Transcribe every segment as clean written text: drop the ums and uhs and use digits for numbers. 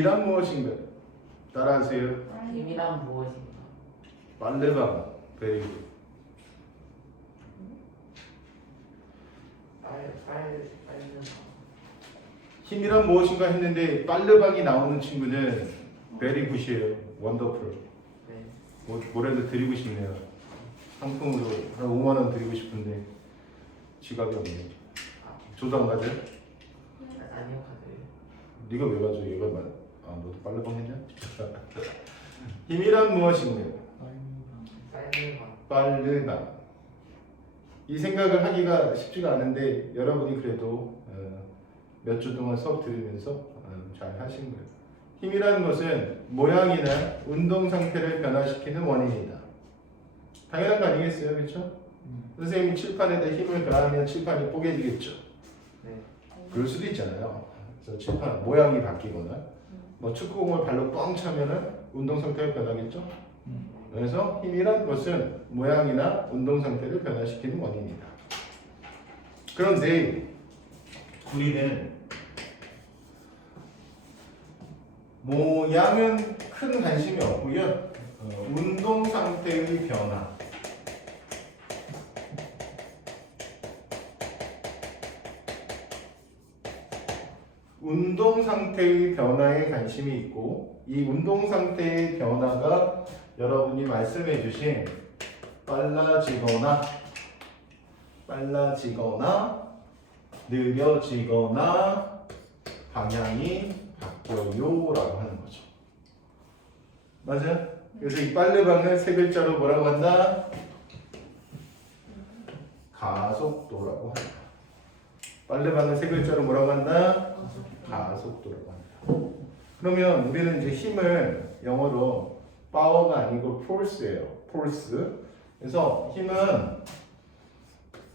힘이란 무엇인가? 따라하세요. 힘이란 무엇인가? 빨래방. 베리 굿. 빨리 힘이란 무엇인가 했는데 빨르방이 나오는 친구는 베리 굿이에요. 원더풀. 네. 뭐라도 드리고 싶네요. 상품으로 한 5만 원 드리고 싶은데 지갑이 없네. 조도 안 가져요? 아니요 가져요. 네가 왜 가져? 얘가 너도 빨래방 했냐? 힘이란 무엇인가? 빨르방. 이 생각을 하기가 쉽지가 않은데 여러분이 그래도 몇 주 동안 수업 들으면서 잘 하신 거예요. 힘이라는 것은 모양이나 운동 상태를 변화시키는 원인이다. 당연한 거 아니겠어요, 그렇죠? 선생님이 칠판에다 힘을 가하면 칠판이 뽀개지겠죠. 네. 그럴 수도 있잖아요. 그래서 칠판 모양이 바뀌거나 뭐 축구공을 발로 뻥 차면은 운동 상태가 변하겠죠. 그래서 힘이란 것은 모양이나 운동 상태를 변화시키는 원인이다. 그런데 우리는 모양은 큰 관심이 없고요. 운동 상태의 변화. 운동 상태의 변화에 관심이 있고 이 운동 상태의 변화가 여러분이 말씀해 주신 빨라지거나 느려지거나 방향이 바뀌어요 라고 하는 거죠. 맞아요? 그래서 이 빨르방을 세 글자로 뭐라고 한다? 가속도라고 한다. 빨르방을 세 글자로 뭐라고 한다? 가속도라고 한다. 그러면 우리는 이제 힘을 영어로 파워가 아니고 force예요. force. 그래서 힘은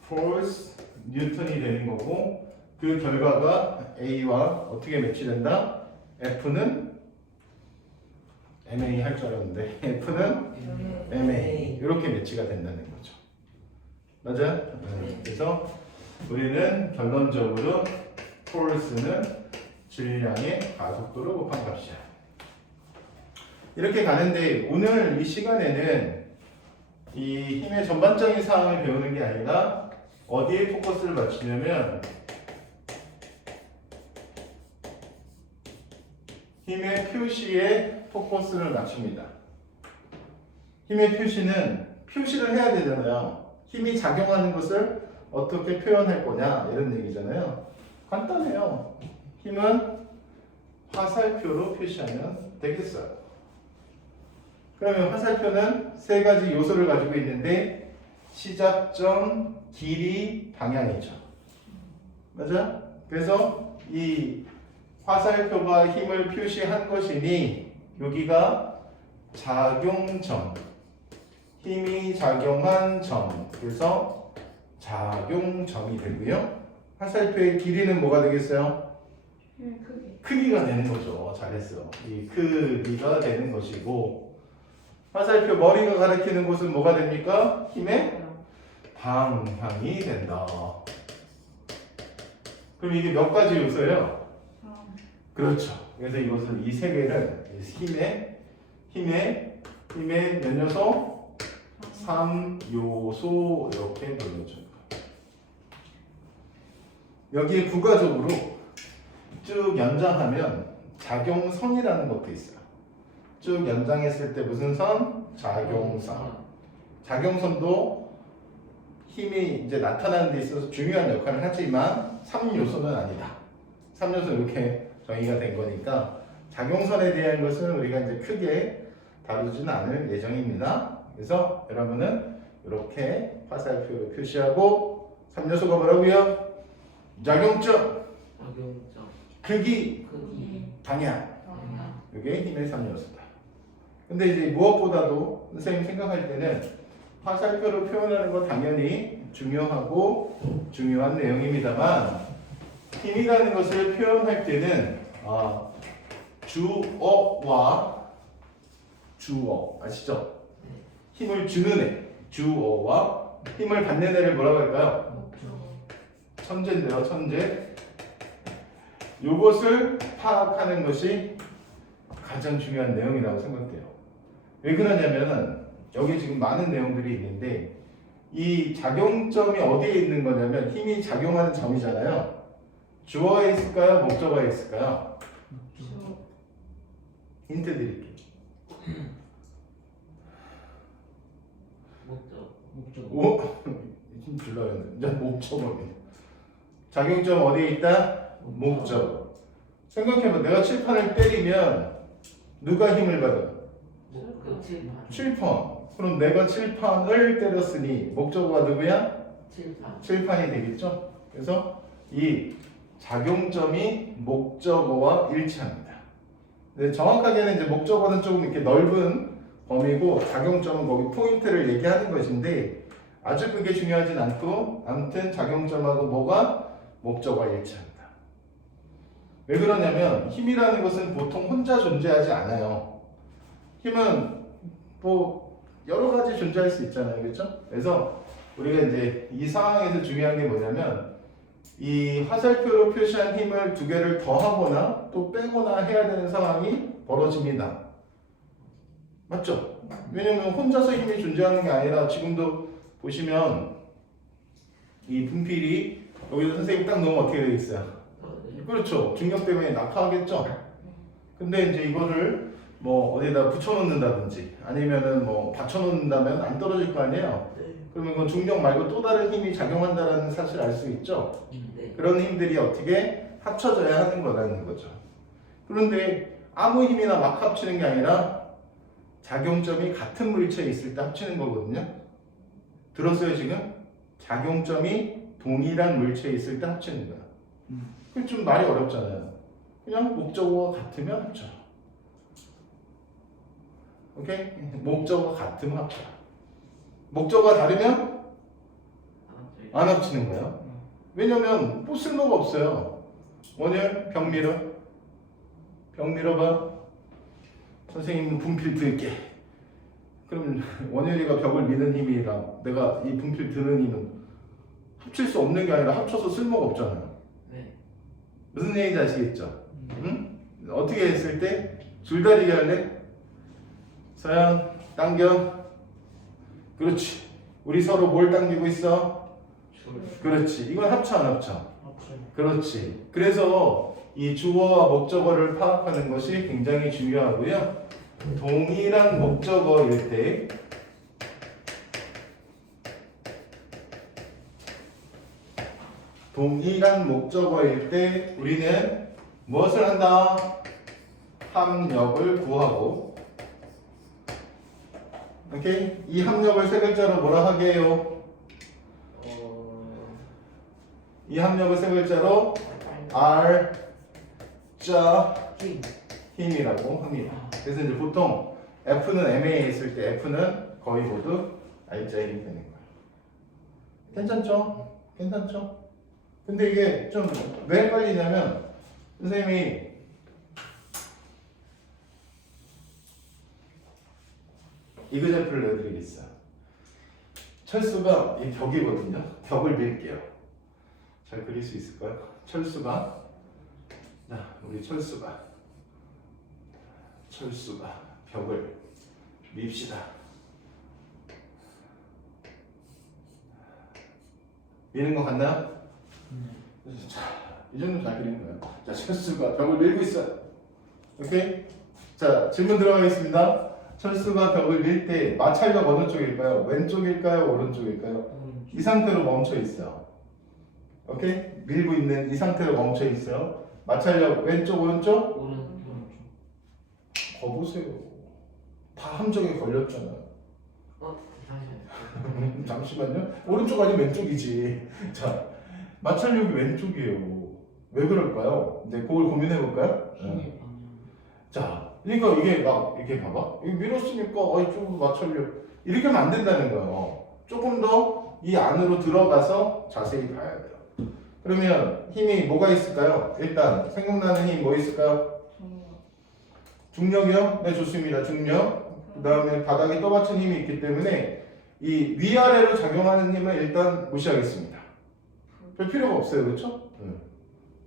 force 뉴턴이 되는 거고 그 결과가 A와 어떻게 매치된다? F는 MA 할 줄 알았는데 F는 MA 이렇게 매치가 된다는 거죠. 맞아요? 그래서 우리는 결론적으로 force는 질량의 가속도를 곱한 값이야. 이렇게 가는데 오늘 이 시간에는 이 힘의 전반적인 사항을 배우는 게 아니라 어디에 포커스를 맞추냐면 힘의 표시에 포커스를 맞춥니다. 힘의 표시는 표시를 해야 되잖아요. 힘이 작용하는 것을 어떻게 표현할 거냐 이런 얘기잖아요. 간단해요. 힘은 화살표로 표시하면 되겠어요. 그러면 화살표는 세 가지 요소를 가지고 있는데 시작점, 길이, 방향이죠. 맞아? 그래서 이 화살표가 힘을 표시한 것이니 여기가 작용점, 힘이 작용한 점, 그래서 작용점이 되고요. 화살표의 길이는 뭐가 되겠어요? 크기가 되는 거죠. 잘했어. 이 크기가 되는 것이고 화살표 머리가 가리키는 곳은 뭐가 됩니까? 힘의 방향이 된다. 그럼 이게 몇 가지 요소예요? 그렇죠. 그래서 이것은 이 세 개를 힘의 몇 요소? 3요소 이렇게 불러줍니다. 여기에 부가적으로 쭉 연장하면 작용선이라는 것도 있어요. 쭉 연장했을 때 무슨 선? 작용선. 작용선도 힘이 이제 나타나는 데 있어서 중요한 역할을 하지만 3요소는 아니다. 3요소는 이렇게 정의가 된 거니까 작용선에 대한 것은 우리가 이제 크게 다루지는 않을 예정입니다. 그래서 여러분은 이렇게 화살표로 표시하고 3요소가 뭐라고요? 작용점, 크기, 방향. 이게 힘의 3요소다. 근데 이제 무엇보다도 선생님 생각할 때는 화살표로 표현하는 건 당연히 중요하고 중요한 내용입니다만 힘이라는 것을 표현할 때는 주어와 주어 아시죠? 힘을 주는 애 주어와 힘을 받는 애를 뭐라고 할까요? 천재인데요. 천재. 요것을 파악하는 것이 가장 중요한 내용이라고 생각돼요. 왜 그러냐면은 여기 지금 많은 내용들이 있는데 이 작용점이 어디에 있는 거냐면 힘이 작용하는 점이잖아요. 주어에 있을까요? 목적어에 있을까요? 힌트 드릴게요. 목적. 오? 힘 줄라 했는데 이제 목적어입니다. 작용점 어디에 있다? 목적어. 생각해봐. 내가 칠판을 때리면 누가 힘을 받아? 그 칠판. 칠판. 그럼 내가 칠판을 때렸으니 목적어가 누구야? 칠판. 칠판이 되겠죠? 그래서 이 작용점이 목적어와 일치합니다. 근데 정확하게는 이제 목적어는 조금 이렇게 넓은 범위고 작용점은 거기 포인트를 얘기하는 것인데 아주 그게 중요하진 않고 아무튼 작용점하고 뭐가 목적어와 일치합니다. 왜 그러냐면 힘이라는 것은 보통 혼자 존재하지 않아요. 힘은 뭐 여러 가지 존재할 수 있잖아요, 그렇죠? 그래서 우리가 이제 이 상황에서 중요한 게 뭐냐면 이 화살표로 표시한 힘을 두 개를 더하거나 또 빼거나 해야 되는 상황이 벌어집니다. 맞죠? 왜냐면 혼자서 힘이 존재하는 게 아니라 지금도 보시면 이 분필이 여기서 선생님 딱 놓으면 어떻게 되어 있어요? 그렇죠. 중력 때문에 낙하하겠죠. 근데 이제 이거를 뭐 어디다 붙여놓는다든지 아니면은 뭐 받쳐놓는다면 안 떨어질 거 아니에요. 그러면 이건 중력 말고 또 다른 힘이 작용한다라는 사실을 알 수 있죠. 네. 그런 힘들이 어떻게 합쳐져야 하는 거라는 거죠. 그런데 아무 힘이나 막 합치는 게 아니라 작용점이 같은 물체에 있을 때 합치는 거거든요. 들었어요 지금? 작용점이 동일한 물체에 있을 때 합치는 거야. 그게 좀 말이 어렵잖아요. 그냥 목적어가 같으면 합쳐. 오케이? 목적어가 같으면 합쳐. 목적어가 다르면 안 합치는 거예요. 왜냐면 뭐 쓸모가 없어요. 원열 병 밀어. 병 밀어봐. 선생님은 분필 들게. 그럼 원열이가 벽을 미는 힘이랑 내가 이 분필 드는 힘은 합칠 수 없는 게 아니라 합쳐서 쓸모가 없잖아요. 네. 무슨 얘기인지 아시겠죠? 응? 어떻게 했을 때 줄다리기 할래? 서연 당겨. 그렇지. 우리 서로 뭘 당기고 있어? 그렇지. 이건 합쳐 안 합쳐? 그렇지. 그래서 이 주어와 목적어를 파악하는 것이 굉장히 중요하고요. 동일한 목적어일 때 우리는 무엇을 한다? 합력을 구하고 오케이? 이 합력을 세 글자로 뭐라 하게 해요? 이 합력을 세 글자로 R 자 힘이라고 합니다. 그래서 이제 보통 F는 MA에 있을 때 F는 거의 모두 R자에 힘이 되는 거예요. 괜찮죠? 괜찮죠? 근데 이게 좀 왜 헷갈리냐면 선생님이 이그제플을 내드리겠어요. 철수가 이 벽이거든요. 벽을 밀게요. 잘 그릴 수 있을까요? 철수가 자, 우리 철수가 벽을 밉시다. 미는 거 같나요? 자, 이 정도 잘 그리는 거예요. 자, 철수가 벽을 밀고 있어요. 오케이? 자, 질문 들어가겠습니다. 철수가 벽을 밀 때 마찰력 어느 쪽일까요? 왼쪽일까요? 오른쪽일까요? 이 상태로 멈춰 있어요. 오케이? 밀고 있는 이 상태로 멈춰 있어요. 마찰력 왼쪽 오른쪽? 오른쪽. 거보세요. 다 함정에 걸렸잖아요. 잠시만요. 잠시만요. 오른쪽 아니면 왼쪽이지. 자, 마찰력이 왼쪽이에요. 왜 그럴까요? 이제 그걸 고민해 볼까요? 힘의 방향. 자, 그러니까 이게 막 이렇게 봐봐. 이거 밀었으니까 이쪽으로 마찰력 이렇게 하면 안 된다는 거예요. 조금 더 이 안으로 들어가서 자세히 봐야 돼요. 그러면 힘이 뭐가 있을까요? 일단 생각나는 힘이 뭐 있을까요? 중력이요? 네, 좋습니다. 중력. 그 다음에 바닥에 떠받친 힘이 있기 때문에 이 위아래로 작용하는 힘은 일단 무시하겠습니다. 별 필요가 없어요. 그렇죠?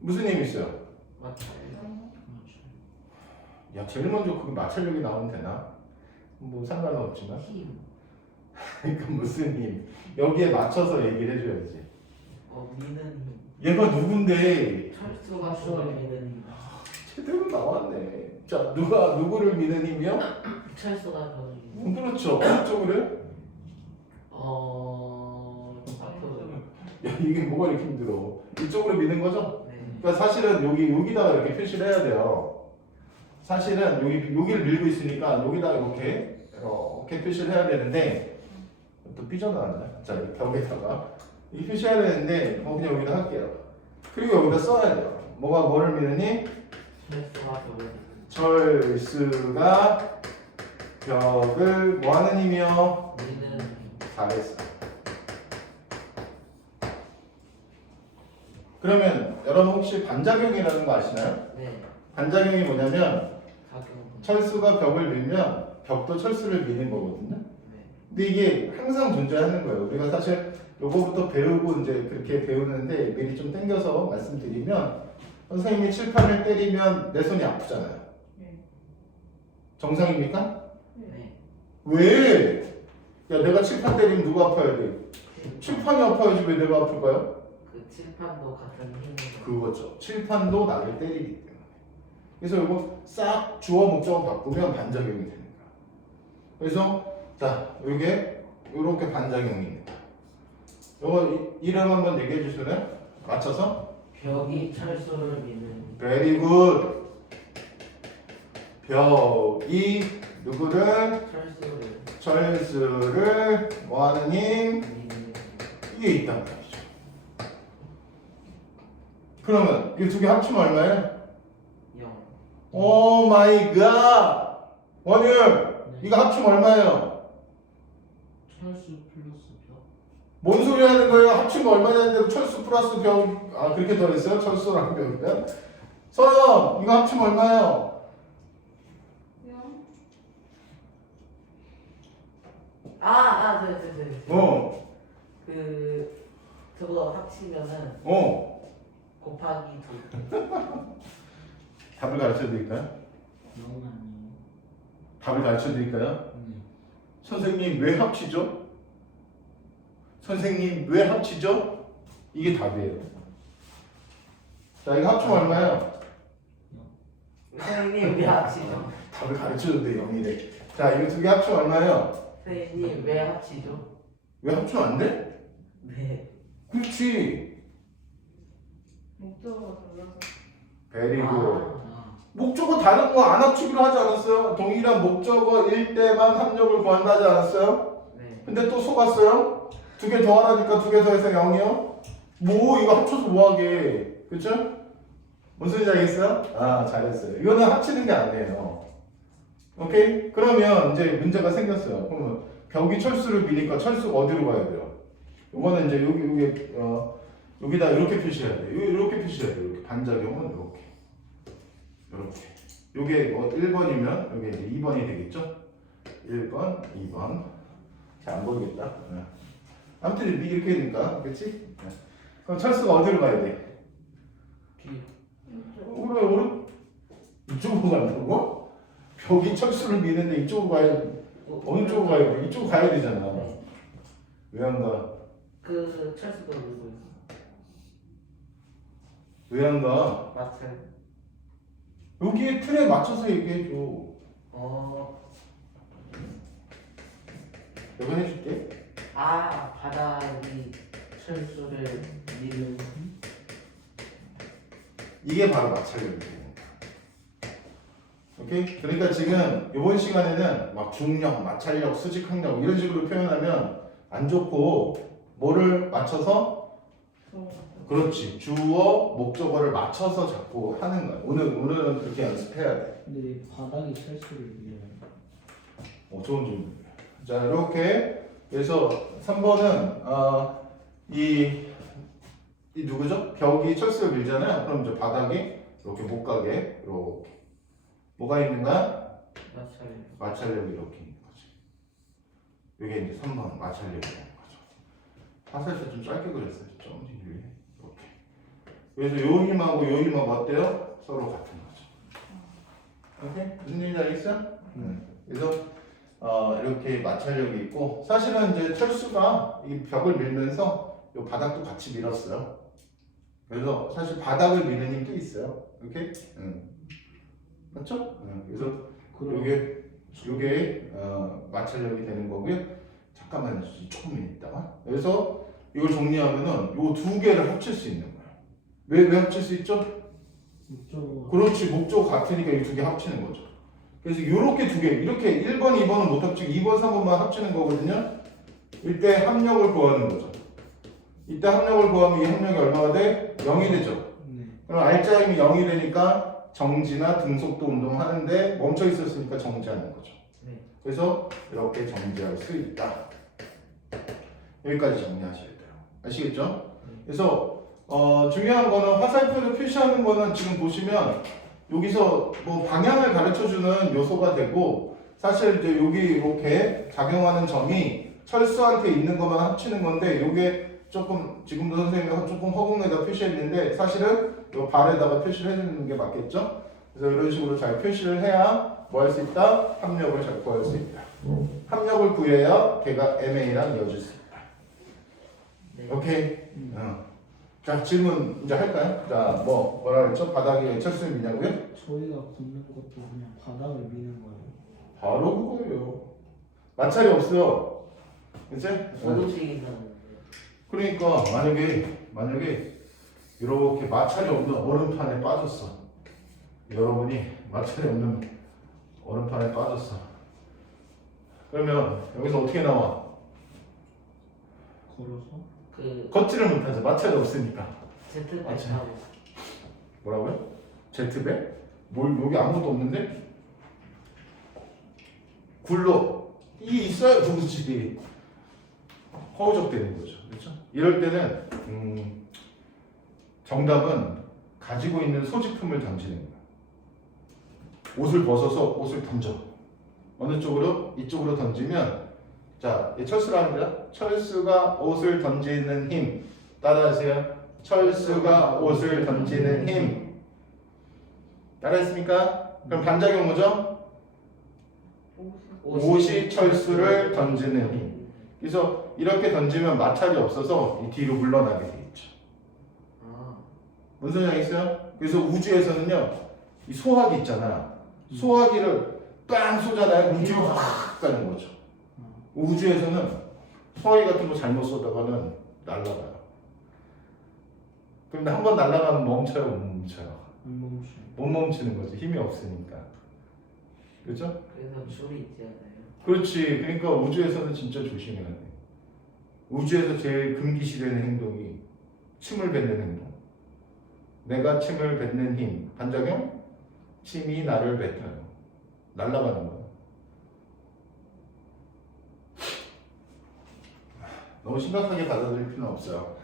무슨 힘이 있어요? 맞아요. 야, 제일 먼저 그게 마찰력이 나오면 되나? 뭐 상관은 없지만. 힘. 그러니까 무슨 힘? 여기에 맞춰서 얘기를 해줘야지. 미는 힘. 얘가 누군데? 철수가 벽을 미는 힘. 제대로 나왔네. 자, 누구를 미는 힘이요? 철수가 벽을 미는 힘. 그렇죠. 어느 쪽으로? 앞으로. 야, 이게 뭐가 이렇게 힘들어? 이쪽으로 미는 거죠? 네. 그러니까 사실은 여기다가 이렇게 표시를 해야 돼요. 사실은 여기를 밀고 있으니까 여기다가 이렇게 표시를 해야 되는데 또 삐져나왔네. 자, 이 벽에다가 이 표시해야 되는데 그냥 여기다 할게요. 그리고 여기다 써야 돼요. 뭐를 미느니? 철수가 벽을 미는 힘. 철수가 벽을 뭐 하는 힘이요? 미는 힘. 잘했어. 그러면 여러분 혹시 반작용이라는 거 아시나요? 네. 반작용이 뭐냐면 작용. 철수가 벽을 밀면 벽도 철수를 미는 거거든요. 네. 근데 이게 항상 존재하는 거예요. 우리가 사실 요거부터 배우고 이제 그렇게 배우는데 미리 좀 당겨서 말씀드리면 선생님이 칠판을 때리면 내 손이 아프잖아요. 정상입니까? 네. 왜? 야, 내가 칠판 때리면 누가 아파야 돼? 칠판이 아파야지 왜 내가 아플까요? 그 칠판도 같은 힘으로. 그거죠. 칠판도 나를 때리기 때문에. 그래서 이거 싹 주어 목적어 바꾸면 반작용이 됩니다. 그래서 자, 이게 이렇게 반작용입니다. 이거 이름 한번 얘기해 주실래요? 맞춰서. 벽이 철수를 미는 힘. Very good. 벽이 누구를? 철수를 뭐하는 힘? 미는 힘. 이게 있단 말이죠. 그러면 이 두 개 합치면 얼마예요? 0. 오 마이 갓! 원율! 이거 합치면 얼마예요? 철수 플러스 벽. 뭔 소리 하는 거예요? 합치면 얼마냐는데 철수 플러스 벽, 그렇게 더했어요? 철수랑 벽이면? 서영! 이거 합치면 얼마예요? 네. 그거 합치면은 곱하기 2. 답을 가르쳐 드릴까요? 너무 아니에요. 답을 가르쳐 드릴까요? 선생님 왜 합치죠? 선생님 왜 합치죠? 이게 답이에요. 자, 이거 합치면 얼마예요? 선생님 왜 합치죠? 답을 가르쳐줘도 0이래. 자, 이거 두 개 합치면 얼마예요? 선생님 왜 합치죠? 왜 합치면 안 돼? 네. 그렇지. 목적어가 달라서. 베리고. 목적어 다른 거 안 합치기로 하지 않았어요? 동일한 목적어일 때만 합력을 구한다 하지 않았어요? 네. 근데 또 속았어요? 두 개 더 하라니까 두 개 더해서 0이요? 뭐 이거 합쳐서 뭐하게. 그쵸? 무슨 소리인지 알겠어요? 잘했어요. 이거는 합치는 게 아니에요. 오케이? 그러면 이제 문제가 생겼어요. 그러면 벽이 철수를 미니까 철수가 어디로 가야 돼요? 이거는 이제 여기다 이렇게 표시해야 돼요. 이렇게 표시해야 돼요. 이렇게 반작용은 이렇게. 요게 1번이면 요게 이제 2번이 되겠죠? 1번, 2번. 잘 안 보이겠다. 아무튼 이렇게 되니까, 그치? 그럼 철수가 어디로 가야 돼? 그래, 이쪽으로 간다고? 벽이 철수를 미는데 이쪽으로 가야 돼. 어느 쪽으로 가야 돼? 이쪽으로 가야 되잖아. 네. 왜 안 가? 그 철수도 밀고 있어. 왜 안 가? 마찰. 여기에 틀에 맞춰서 얘기해줘. 내가 해줄게. 바닥이 철수를 미는 이게 바로 마찰력이에요. 오케이? 그러니까 지금 이번 시간에는 막 중력, 마찰력, 수직항력 이런 식으로 표현하면 안 좋고 뭐를 맞춰서? 그렇지. 주어, 목적어를 맞춰서 자꾸 하는 거야. 오늘은 그렇게 연습해야 돼. 근데 바닥이 철수를 밀어요. 좋은 질문. 자, 이렇게 그래서 3번은 이 누구죠? 벽이 철수를 밀잖아요. 그럼 이제 바닥이 이렇게 못 가게 이렇게 뭐가 있는가? 마찰력이 이렇게 있는 거지. 이게 이제 3번 마찰력이라는 거죠. 화살표 좀 짧게 그렸어요. 좀 뒤에 이렇게. 그래서 요 힘하고 요 힘하고 어때요? 서로 같은 거죠. 오케이? 무슨 얘기인지 알겠어? 그래서 이렇게 마찰력이 있고 사실은 이제 철수가 이 벽을 밀면서 이 바닥도 같이 밀었어요. 그래서 사실 바닥을 미는 힘도 있어요. 이렇게, 맞죠? 그래서 요게 마찰력이 되는 거고요. 잠깐만요, 조금만 있다가. 그래서 이걸 정리하면은 요 두 개를 합칠 수 있는 거예요. 왜 합칠 수 있죠? 목적. 그렇지, 목적 같으니까 이 두 개 합치는 거죠. 그래서 요렇게 두 개, 이렇게 1번, 2번은 못 합치고 2번, 3번만 합치는 거거든요. 이때 합력을 구하는 거죠. 이때 합력을 구하면 이 합력이 얼마가 돼? 0이 되죠. 네. 그럼 R자임이 0이 되니까 정지나 등속도 운동하는데 멈춰 있었으니까 정지하는 거죠. 네. 그래서 이렇게 정지할 수 있다. 여기까지 정리하셔야 돼요. 아시겠죠? 그래서 중요한 거는 화살표를 표시하는 거는 지금 보시면 여기서 뭐 방향을 가르쳐주는 요소가 되고 사실 이제 여기 이렇게 작용하는 점이 철수한테 있는 것만 합치는 건데 요게 조금 지금도 선생님이 조금 허공에다 표시했는데 사실은 요 발에다가 표시를 해주는 게 맞겠죠? 그래서 이런 식으로 잘 표시를 해야 뭐 할 수 있다? 합력을 잘 구할 수 있다. 합력을 구해야 걔가 MA랑 이어질 수 있다. 네. 오케이? 자 질문 이제 할까요? 자 뭐라 그랬죠? 바닥에 철수를 미냐고요? 저희가 걷는 것도 그냥 바닥을 미는 거예요. 바로 그거예요. 마찰이 없어요. 그치? 포도책이나 그러니까 만약에 이렇게 마찰이 없는 얼음판에 빠졌어. 여러분이 마찰이 없는 얼음판에 빠졌어. 그러면 여기서 어떻게 나와? 걸어서 걷지를 못하죠. 마찰이 없으니까. 제트백 맞아요. 타고 뭐라고요? 제트백? 여기 아무것도 없는데? 굴러. 이게 있어야 누구지? 허우적대는 거죠. 그렇죠? 이럴 때는 정답은 가지고 있는 소지품을 던지는 거예요. 옷을 벗어서 옷을 던져. 어느 쪽으로? 이쪽으로 던지면 자, 이 철수라는 거야. 철수가 옷을 던지는 힘. 따라하세요. 철수가 옷을 던지는 힘. 따라했습니까? 그럼 반작용 뭐죠? 옷이 철수를 던지는 힘. 그래서 이렇게 던지면 마찰이 없어서 이 뒤로 물러나게 돼 있죠. 무슨 소리 알겠어요? 그래서 우주에서는요, 이 소화기 있잖아. 소화기를 빵 쏘잖아요. 우주로 확 가는 거죠. 우주에서는 소화기 같은 거 잘못 쏘다가는 날아가요. 그런데 한 번 날아가면 멈춰요, 못 멈춰요? 못 멈추는 거죠. 힘이 없으니까. 그렇죠? 그래서 줄이 있잖아요. 그렇지. 그러니까 우주에서는 진짜 조심해야 돼. 우주에서 제일 금기시되는 행동이 침을 뱉는 행동. 내가 침을 뱉는 힘. 반작용? 침이 나를 뱉어요. 날아가는 거야. 너무 심각하게 받아들일 필요는 없어요.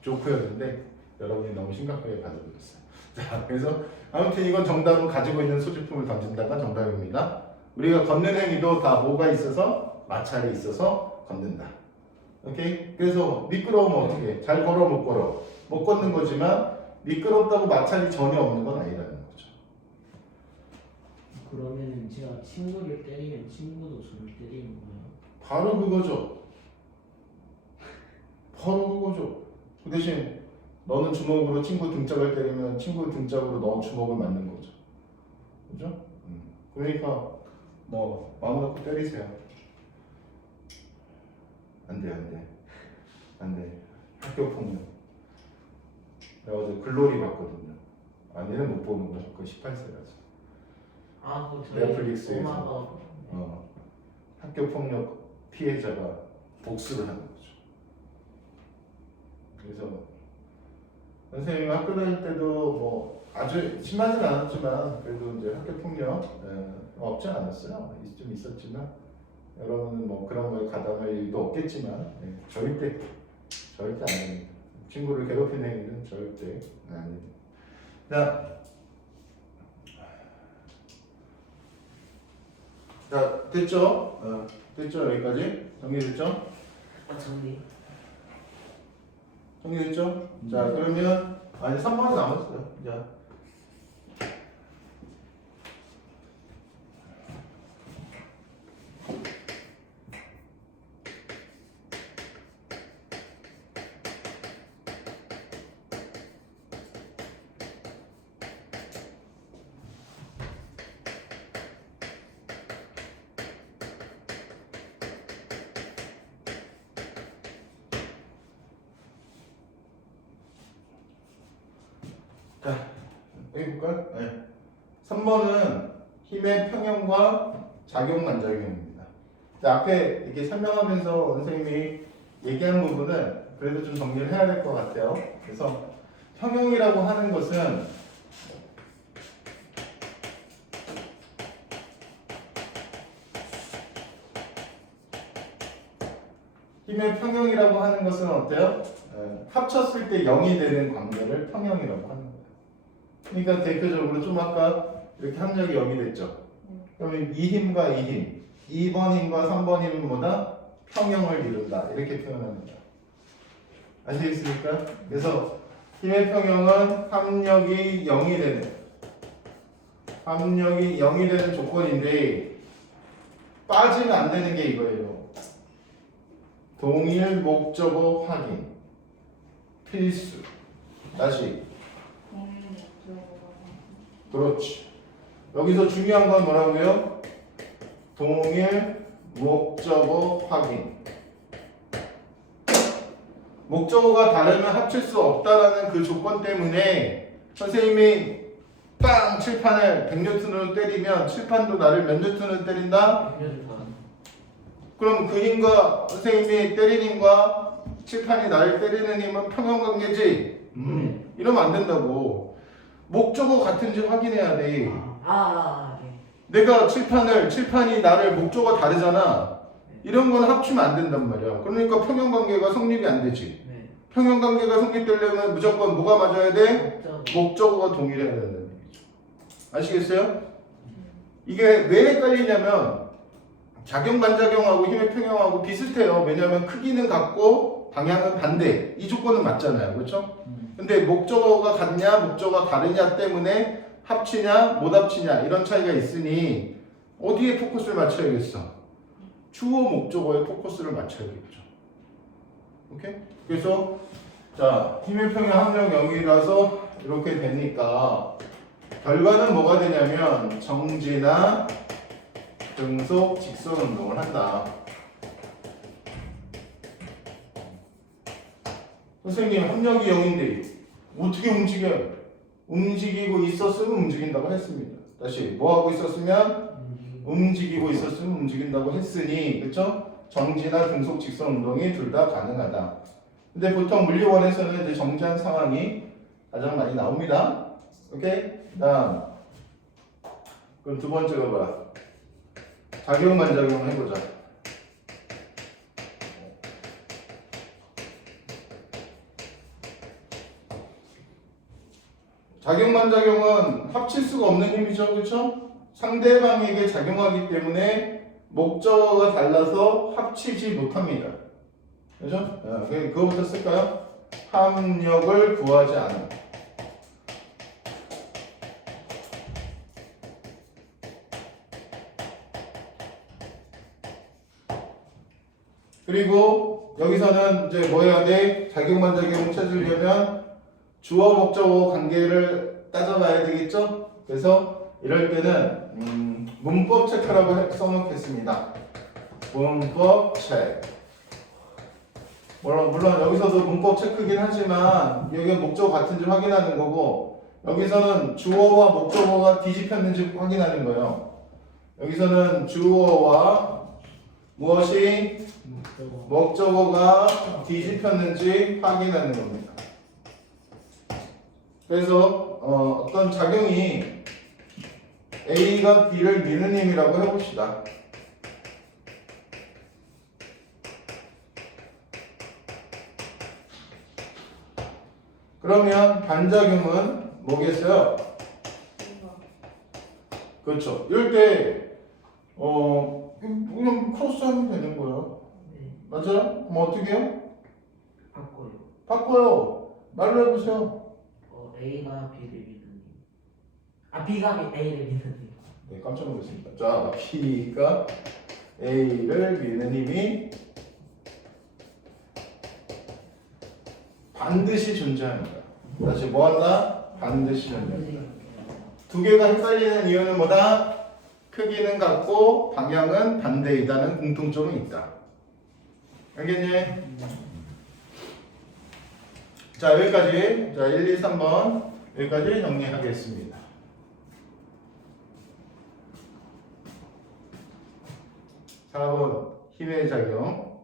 조크였는데 여러분이 너무 심각하게 받아들였어요. 자, 그래서 아무튼 이건 정답은 가지고 있는 소지품을 던진다가 정답입니다. 우리가 걷는 행위도 다 뭐가 있어서 마찰이 있어서 걷는다. 오케이? 그래서 미끄러우면 어떻게 해? 잘 걸어 못 걸어? 못 걷는 거지만 미끄럽다고 마찰이 전혀 없는 건 아니라는 거죠. 그러면은 제가 친구를 때리면 친구도 저를 때리는 거예요. 바로 그거죠. 바로 그거죠. 그 대신 너는 주먹으로 친구 등짝을 때리면 친구 등짝으로 너 주먹을 맞는 거죠. 그죠? 그러니까 뭐 마음 놓고 때리세요. 안 돼. 학교 폭력. 내가 어제 글로리 봤거든요. 얘는 못 보는 거야. 그거 18세라서. 그 저희 넷플릭스에서. 엄마가 학교 폭력 피해자가 복수를 하는 거죠. 그래서 선생님 학교 다닐 때도 뭐 아주 심하진 않았지만 그래도 이제 학교 폭력 없지 않았어요. 좀 있었지만 여러분은 뭐 그런 거에 가담할 일도 없겠지만 절대 안 합니다. 친구를 괴롭히는 행위는 절대 안 합니다. 자 됐죠? 됐죠? 여기까지 정리됐죠? 정리됐죠? 자 그러면 3번이 남았어요. 자 자, 여기 볼까요? 네. 3번은 힘의 평형과 작용 반작용입니다. 자, 앞에 이렇게 설명하면서 선생님이 얘기한 부분은 그래도 좀 정리를 해야 될 것 같아요. 그래서 평형이라고 하는 것은 힘의 평형이라고 하는 것은 어때요? 합쳤을 때 0이 되는 관계를 평형이라고 하는 거예요. 그러니까 대표적으로 좀 아까 이렇게 합력이 0이 됐죠. 그러면 이 힘과 이 힘, 2번 힘과 3번 힘은 뭐다? 평형을 이룬다. 이렇게 표현하는 거야. 아시겠습니까? 그래서 힘의 평형은 합력이 0이 되는 조건인데 빠지면 안 되는 게 이거예요. 동일 목적어 확인 필수. 다시 그렇지. 여기서 중요한 건 뭐라고요? 동일 목적어 확인. 목적어가 다르면 합칠 수 없다라는 그 조건 때문에 선생님이 빵 칠판을 100뉴턴으로 때리면 칠판도 나를 몇 뉴턴으로 때린다? 그럼 그 힘과 선생님이 때리는 힘과 칠판이 나를 때리는 힘은 평형관계지? 이러면 안 된다고. 목적어 같은지 확인해야 돼. 네. 내가 칠판이 나를 목적어 다르잖아. 이런 건 합치면 안 된단 말이야. 그러니까 평형관계가 성립이 안 되지. 네. 평형관계가 성립되려면 무조건 뭐가 맞아야 돼? 목적어가 동일해야 된다는 얘기죠. 아시겠어요? 이게 왜 헷갈리냐면 작용 반작용하고 힘의 평형하고 비슷해요. 왜냐하면 크기는 같고 방향은 반대. 이 조건은 맞잖아요. 그렇죠? 근데 목적어가 같냐 목적어가 다르냐 때문에 합치냐 못 합치냐 이런 차이가 있으니 어디에 포커스를 맞춰야겠어? 주어 목적어에 포커스를 맞춰야겠죠. 오케이? 그래서 자 힘의 평형 합력 0이라서 이렇게 되니까 결과는 뭐가 되냐면 정지나 등속 직선 운동을 한다. 선생님 합력이 0인데 어떻게 움직여요? 움직이고 있었으면 움직인다고 했습니다. 다시 뭐 하고 있었으면 움직이고 있었으면 움직인다고 했으니 그렇죠? 정지나 등속 직선 운동이 둘 다 가능하다. 근데 보통 물리원에서는 이제 정지한 상황이 가장 많이 나옵니다. 오케이? 다음 그럼 두 번째가 뭐야? 작용 반작용을 해보자. 작용 반작용은 합칠 수가 없는 힘이죠, 그렇죠? 상대방에게 작용하기 때문에 목적어가 달라서 합치지 못합니다. 그렇죠? 그거부터 쓸까요? 합력을 구하지 않음. 그리고 여기서는 이제 뭐 해야 돼? 작용 반작용을 찾으려면 주어 목적어 관계를 따져봐야 되겠죠? 그래서 이럴 때는 문법 체크라고 써놓겠습니다. 문법 체크. 물론 여기서도 문법 체크긴 하지만 여기가 목적어 같은지 확인하는 거고 여기서는 주어와 목적어가 뒤집혔는지 확인하는 거예요. 여기서는 주어와 무엇이 목적어가 뒤집혔는지 확인하는 겁니다. 그래서 어떤 작용이 A가 B를 미는 힘이라고 해봅시다. 그러면 반작용은 뭐겠어요? 그렇죠. 이럴 때 그냥 크로스하면 되는 거예요. 네. 맞아요? 그럼 어떻게 해요? 바꿔요. 바꿔요. 말로 해보세요. A가 B를 미는 힘. B가 A를 미는 힘. 네, 깜짝 놀랐습니다. 자, B가 A를 미는 힘이 반드시 존재합니다. 다시 뭐한다? 반드시 존재합니다. 두 개가 헷갈리는 이유는 뭐다? 크기는 같고 방향은 반대이다는 공통점이 있다. 알겠니? 자, 여기까지. 자, 1, 2, 3번 여기까지 정리하겠습니다. 4번 힘의 작용.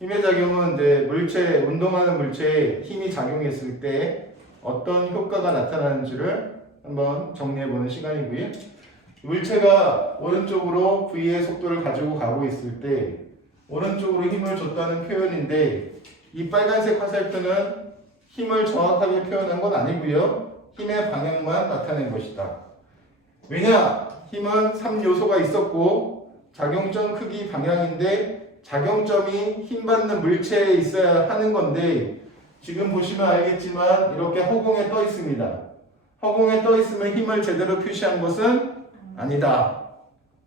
힘의 작용은 이제 물체, 운동하는 물체에 힘이 작용했을 때 어떤 효과가 나타나는지를 한번 정리해보는 시간이고요. 물체가 오른쪽으로 V의 속도를 가지고 가고 있을 때 오른쪽으로 힘을 줬다는 표현인데 이 빨간색 화살표는 힘을 정확하게 표현한 건 아니고요. 힘의 방향만 나타낸 것이다. 왜냐? 힘은 3요소가 있었고 작용점 크기 방향인데 작용점이 힘받는 물체에 있어야 하는 건데 지금 보시면 알겠지만 이렇게 허공에 떠 있습니다. 허공에 떠 있으면 힘을 제대로 표시한 것은 아니다.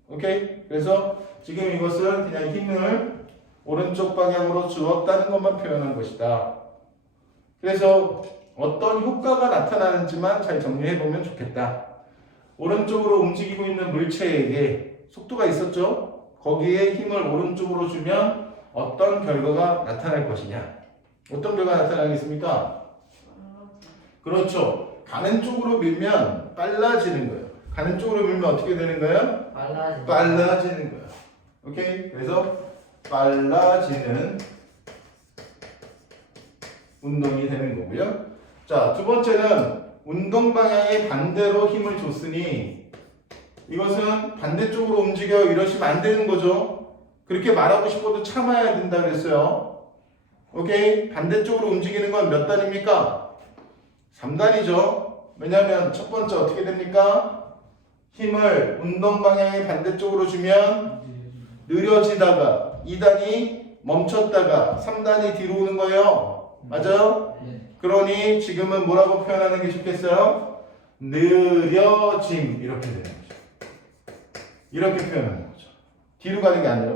오케이? 그래서 지금 이것은 그냥 힘을 오른쪽 방향으로 주었다는 것만 표현한 것이다. 그래서 어떤 효과가 나타나는지만 잘 정리해 보면 좋겠다. 오른쪽으로 움직이고 있는 물체에게 속도가 있었죠? 거기에 힘을 오른쪽으로 주면 어떤 결과가 나타날 것이냐? 어떤 결과가 나타나겠습니까? 그렇죠. 가는 쪽으로 밀면 빨라지는 거예요. 가는 쪽으로 밀면 어떻게 되는 거예요? 빨라지는 거예요. 오케이? 그래서 빨라지는 운동이 되는 거고요. 자, 두 번째는 운동 방향의 반대로 힘을 줬으니 이것은 반대쪽으로 움직여 이러시면 안 되는 거죠. 그렇게 말하고 싶어도 참아야 된다 그랬어요. 오케이? 반대쪽으로 움직이는 건 몇 단입니까? 3단이죠. 왜냐하면 첫 번째 어떻게 됩니까? 힘을 운동 방향의 반대쪽으로 주면 느려지다가 2단이 멈췄다가 3단이 뒤로 오는 거예요. 맞아요? 네. 그러니 지금은 뭐라고 표현하는 게 좋겠어요? 느려짐 이렇게 되는 거죠. 이렇게 표현하는 거죠. 뒤로 가는 게 아니라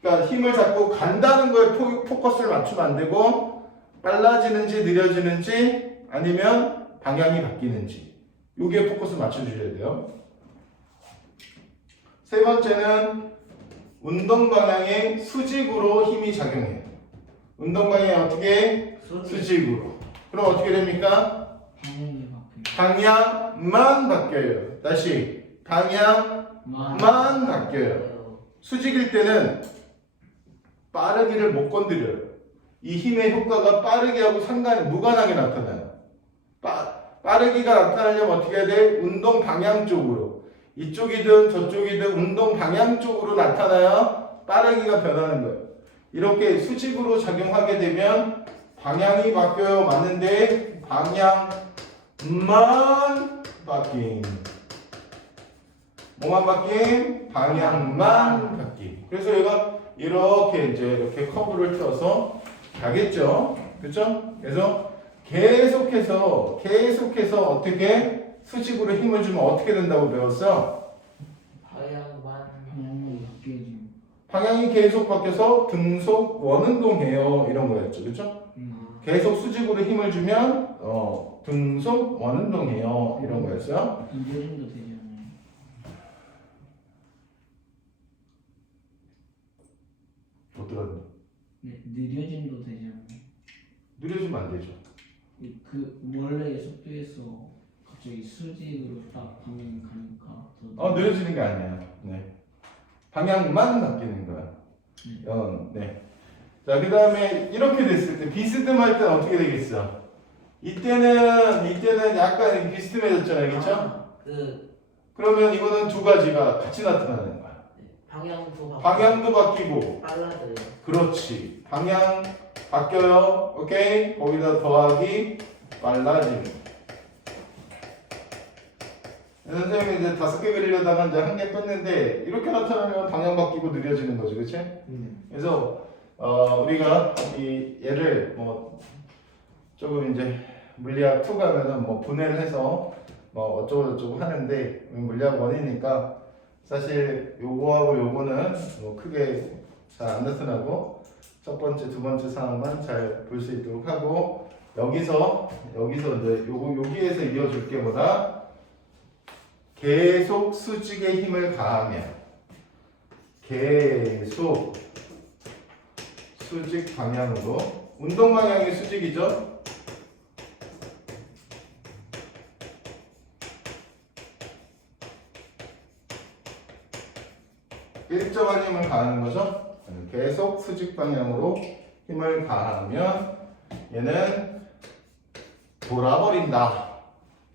그러니까 힘을 잡고 간다는 거에 포커스를 맞추면 안 되고 빨라지는지 느려지는지 아니면 방향이 바뀌는지 여기에 포커스 맞춰주셔야 돼요. 세 번째는 운동 방향의 수직으로 힘이 작용해요. 운동 방향이 어떻게? 수직으로. 그럼 어떻게 됩니까? 방향만 바뀌어요. 다시 방향만 바뀌어요. 수직일 때는 빠르기를 못 건드려요. 이 힘의 효과가 빠르게 하고 무관하게 나타나요. 빠르기가 나타나려면 어떻게 해야 돼? 운동 방향 쪽으로. 이쪽이든 저쪽이든 운동 방향 쪽으로 나타나야 빠르기가 변하는 거예요. 이렇게 수직으로 작용하게 되면 방향이 바뀌어요. 맞는데 방향만 바뀜. 뭐만 바뀜? 방향만 바뀜. 그래서 얘가 이렇게 커브를 펴서 가겠죠. 그렇죠? 그래서 계속해서 어떻게 수직으로 힘을 주면 어떻게 된다고 배웠어? 방향이 계속 바뀌어서 등속 원운동해요. 이런 거였죠. 그렇죠? 계속 수직으로 힘을 주면 등속 원운동해요. 이런 거였어요. 느려짐도 되지 않나요? 못 들었네. 네, 느려짐도 되지 않나요? 느려지면 안 되죠. 그 원래의 속도에서 갑자기 수직으로 딱 방향이 가니까 느려지는 게 아니에요. 네. 방향만 바뀌는 거야. 네. 자, 그 다음에 이렇게 됐을 때 비스듬할 때는 어떻게 되겠어? 이때는 약간 비스듬해졌잖아요. 그렇죠? 그러면 이거는 두 가지가 같이 나타나는 거야. 방향도 바뀌고 빨라져요. 그렇지. 방향 바뀌어요. 오케이? 거기다 더하기 빨라짐. 선생님이 이제 5개 그리려다가 이제 1개 뺐는데 이렇게 나타나면 방향 바뀌고 느려지는 거죠. 그치? 그래서 우리가 이 얘를 뭐 조금 이제 물리학 2 가면은 뭐 분해를 해서 뭐 어쩌고저쩌고 하는데 물리학 1이니까 사실 요거하고 요거는 뭐 크게 잘 안 나타나고 첫 번째, 두 번째 상황만 잘 볼 수 있도록 하고 여기서 이제 여기에서 이어줄 게 뭐다? 계속 수직의 힘을 가하면 계속 수직 방향으로 운동 방향이 수직이죠. 일정한 힘을 가하는 거죠. 계속 수직 방향으로 힘을 가하면 얘는 돌아버린다.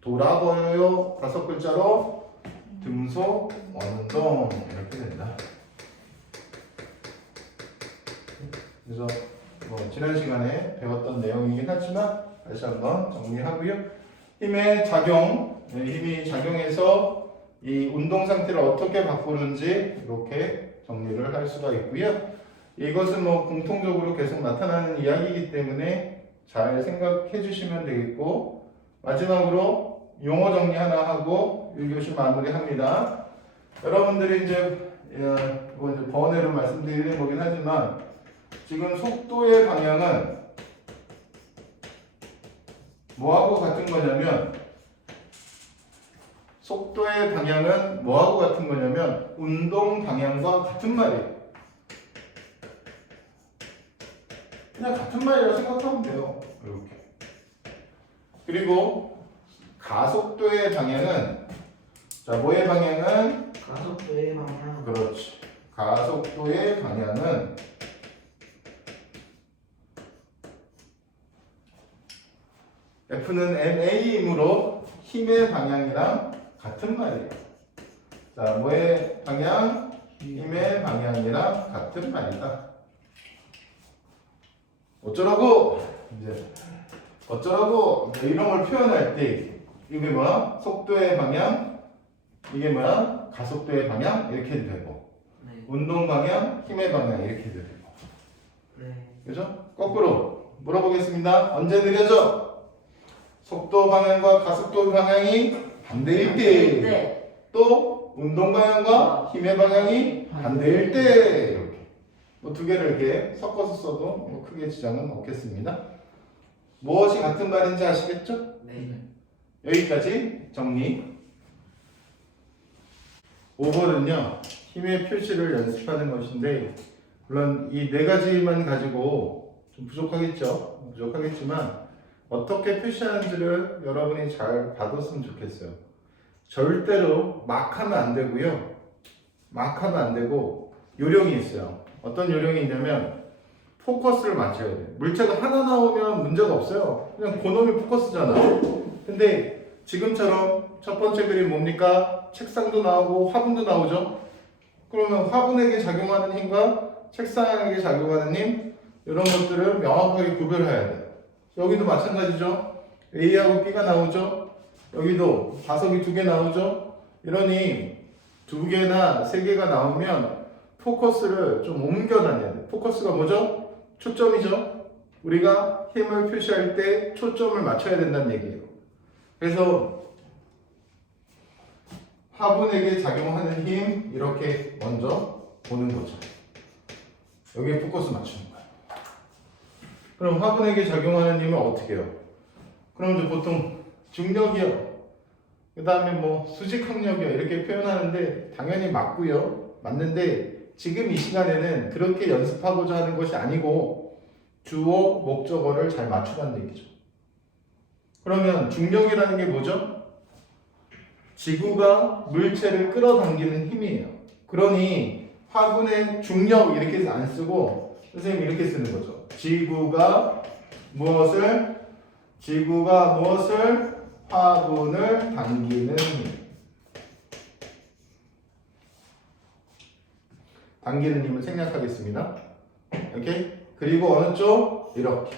돌아버려요. 5글자로 등속 원운동 이렇게 된다. 그래서 뭐 지난 시간에 배웠던 내용이긴 하지만 다시 한번 정리하고요. 힘의 작용, 힘이 작용해서 이 운동 상태를 어떻게 바꾸는지 이렇게 정리를 할 수가 있고요. 이것은 뭐 공통적으로 계속 나타나는 이야기이기 때문에 잘 생각해 주시면 되겠고, 마지막으로 용어 정리 하나 하고 1교시 마무리합니다. 여러분들이 이제 번외로 말씀드리는 거긴 하지만 지금 속도의 방향은 뭐하고 같은 거냐면 속도의 방향은 뭐하고 같은 거냐면 운동 방향과 같은 말이에요. 그냥 같은 말이라고 생각하면 돼요. 이렇게. 그리고 가속도의 방향은 자, 뭐의 방향은 가속도의 방향. 그렇지. 가속도의 방향은 F는 ma이므로 힘의 방향이랑 같은 말이에요. 자, 뭐의 방향? 힘의 방향이랑 같은 말이다. 어쩌라고? 이제 어쩌라고? 이런 걸 표현할 때 이게 뭐야? 속도의 방향, 이게 뭐야? 가속도의 방향 이렇게 해도 되고, 네. 운동 방향, 힘의 방향 이렇게 해도 되고. 네. 그죠? 거꾸로 물어보겠습니다. 언제 느려져? 속도 방향과 가속도 방향이 반대일 때, 네. 또 운동 방향과 힘의 방향이 반대일 때, 이렇게 뭐 두 개를 이렇게 섞어서 써도 뭐 크게 지장은 없겠습니다. 무엇이 같은 말인지 아시겠죠? 네. 여기까지 정리. 5번은요, 힘의 표시를 연습하는 것인데, 물론 이 네 가지만 가지고 좀 부족하겠지만 어떻게 표시하는지를 여러분이 잘 봐뒀으면 좋겠어요. 절대로 막 하면 안 되고요. 막 하면 안 되고 요령이 있어요. 어떤 요령이 있냐면 포커스를 맞춰야 돼요. 물체가 하나 나오면 문제가 없어요. 그냥 그놈이 포커스잖아. 근데 지금처럼 첫 번째 그림 뭡니까? 책상도 나오고 화분도 나오죠. 그러면 화분에게 작용하는 힘과 책상에게 작용하는 힘, 이런 것들을 명확하게 구별해야 돼요. 여기도 마찬가지죠. A하고 B가 나오죠. 여기도 화석이 2개 나오죠. 이러니 2개나 3개가 나오면 포커스를 좀 옮겨 다녀야 돼요. 포커스가 뭐죠? 초점이죠. 우리가 힘을 표시할 때 초점을 맞춰야 된다는 얘기예요. 그래서 화분에게 작용하는 힘 이렇게 먼저 보는 거죠. 여기에 포커스 맞추는 거예요. 그럼 화분에게 작용하는 힘은 어떻게 해요? 그럼 이제 보통 중력이요. 그 다음에 뭐 수직항력이요. 이렇게 표현하는데 당연히 맞고요. 맞는데 지금 이 시간에는 그렇게 연습하고자 하는 것이 아니고 주어, 목적어를 잘 맞추라는 얘기죠. 그러면 중력이라는 게 뭐죠? 지구가 물체를 끌어당기는 힘이에요. 그러니 화분의 중력 이렇게 안 쓰고 선생님이 이렇게 쓰는 거죠. 지구가 무엇을 화분을 당기는 힘. 당기는 힘을 생략하겠습니다. 오케이? 그리고 어느 쪽? 이렇게.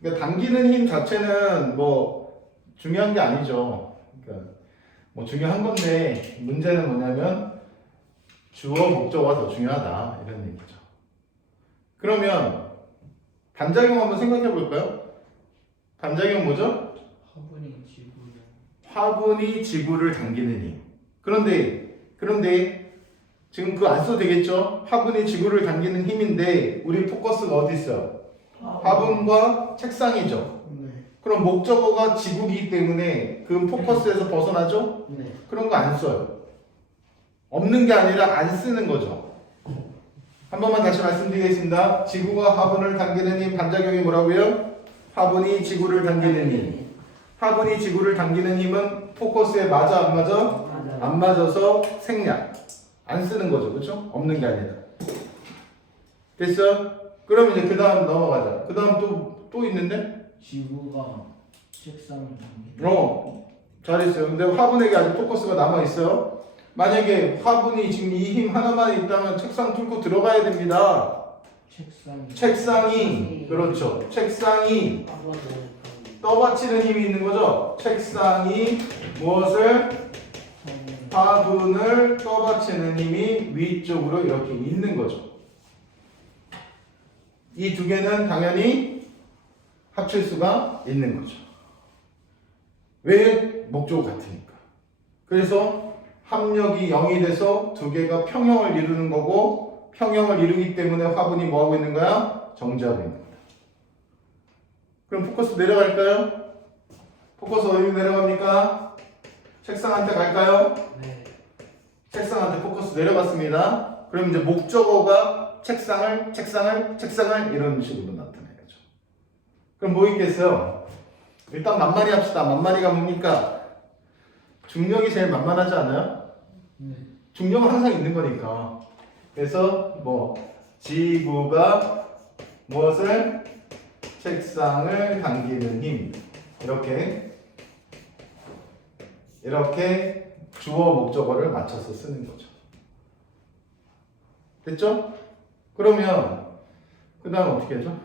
그러니까 당기는 힘 자체는 뭐 중요한 게 아니죠. 그러니까 뭐 중요한 건데 문제는 뭐냐면 주어 목적어가 더 중요하다 이런 얘기죠. 그러면 반작용 한번 생각해 볼까요? 반작용 뭐죠? 화분이 지구를 당기는 힘. 그런데 지금 그거 안 써도 되겠죠? 화분이 지구를 당기는 힘인데 우리 포커스가 어디 있어요? 화분과 책상이죠. 네. 그럼 목적어가 지구이기 때문에 그 포커스에서 벗어나죠? 네. 그런 거 안 써요. 없는 게 아니라 안 쓰는 거죠. 한 번만 다시 말씀드리겠습니다. 지구가 화분을 당기는 힘, 반작용이 뭐라고요? 화분이 지구를 당기는 힘. 화분이 지구를 당기는 힘은 포커스에 맞아 안 맞아? 맞아요. 안 맞아서 생략. 안 쓰는 거죠. 그렇죠? 없는 게 아니라. 됐어? 그럼 이제 그 다음 넘어가자. 그 다음 또 있는데? 지구가 책상을 당기는. 잘했어요. 근데 화분에게 아직 포커스가 남아있어요. 만약에 화분이 지금 이 힘 하나만 있다면 책상 뚫고 들어가야 됩니다. 책상이 그렇죠. 책상이 떠받치는 힘이 있는 거죠. 책상이 무엇을? 화분을 떠받치는 힘이 위쪽으로 이렇게 있는 거죠. 이 두 개는 당연히 합칠 수가 있는 거죠. 왜? 목적이 같으니까. 그래서 합력이 0이 돼서 두 개가 평형을 이루는 거고, 평형을 이루기 때문에 화분이 뭐하고 있는 거야? 정지하고 있는 거야. 그럼 포커스 내려갈까요? 포커스 어디로 내려갑니까? 책상한테 갈까요? 네. 책상한테 포커스 내려갔습니다. 그럼 이제 목적어가 책상을 이런 식으로 나타내야죠. 그럼 뭐 있겠어요? 일단 만만히 합시다. 만만히가 뭡니까? 중력이 제일 만만하지 않아요? 중력은 항상 있는 거니까. 그래서 뭐 지구가 무엇을? 책상을 당기는 힘. 이렇게 주어 목적어를 맞춰서 쓰는 거죠. 됐죠? 그러면 그 다음 어떻게 하죠?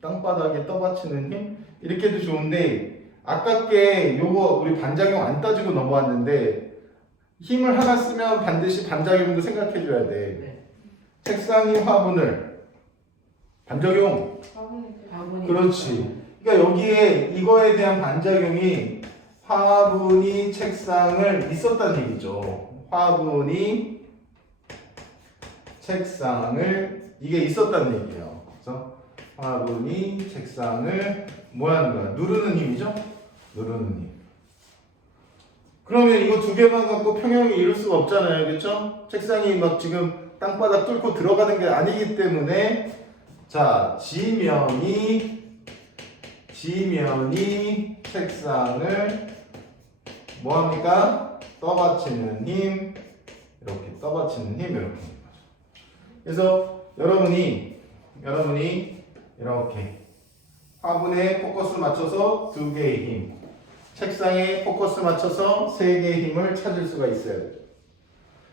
땅바닥에 떠받치는 힘? 이렇게 해도 좋은데 아깝게 요거 우리 반작용 안 따지고 넘어왔는데 힘을 하나 쓰면 반드시 반작용도 생각해 줘야 돼. 네. 책상이 화분을 반작용. 그렇지. 그러니까 여기에 이거에 대한 반작용이 화분이 책상을 있었다는 얘기죠. 화분이 책상을 이게 있었다는 얘기예요. 그래서 화분이 책상을 뭐 하는 거야? 누르는 힘이죠? 누르는 힘. 그러면 이거 두 개만 갖고 평형이 이룰 수가 없잖아요. 그렇죠? 책상이 막 지금 땅바닥 뚫고 들어가는 게 아니기 때문에 자, 지면이 책상을 뭐 합니까? 떠받치는 힘. 이렇게 떠받치는 힘 이렇게. 그래서 여러분이 이렇게 화분에 포커스 맞춰서 두 개의 힘, 책상에 포커스 맞춰서 세 개의 힘을 찾을 수가 있어야 돼요.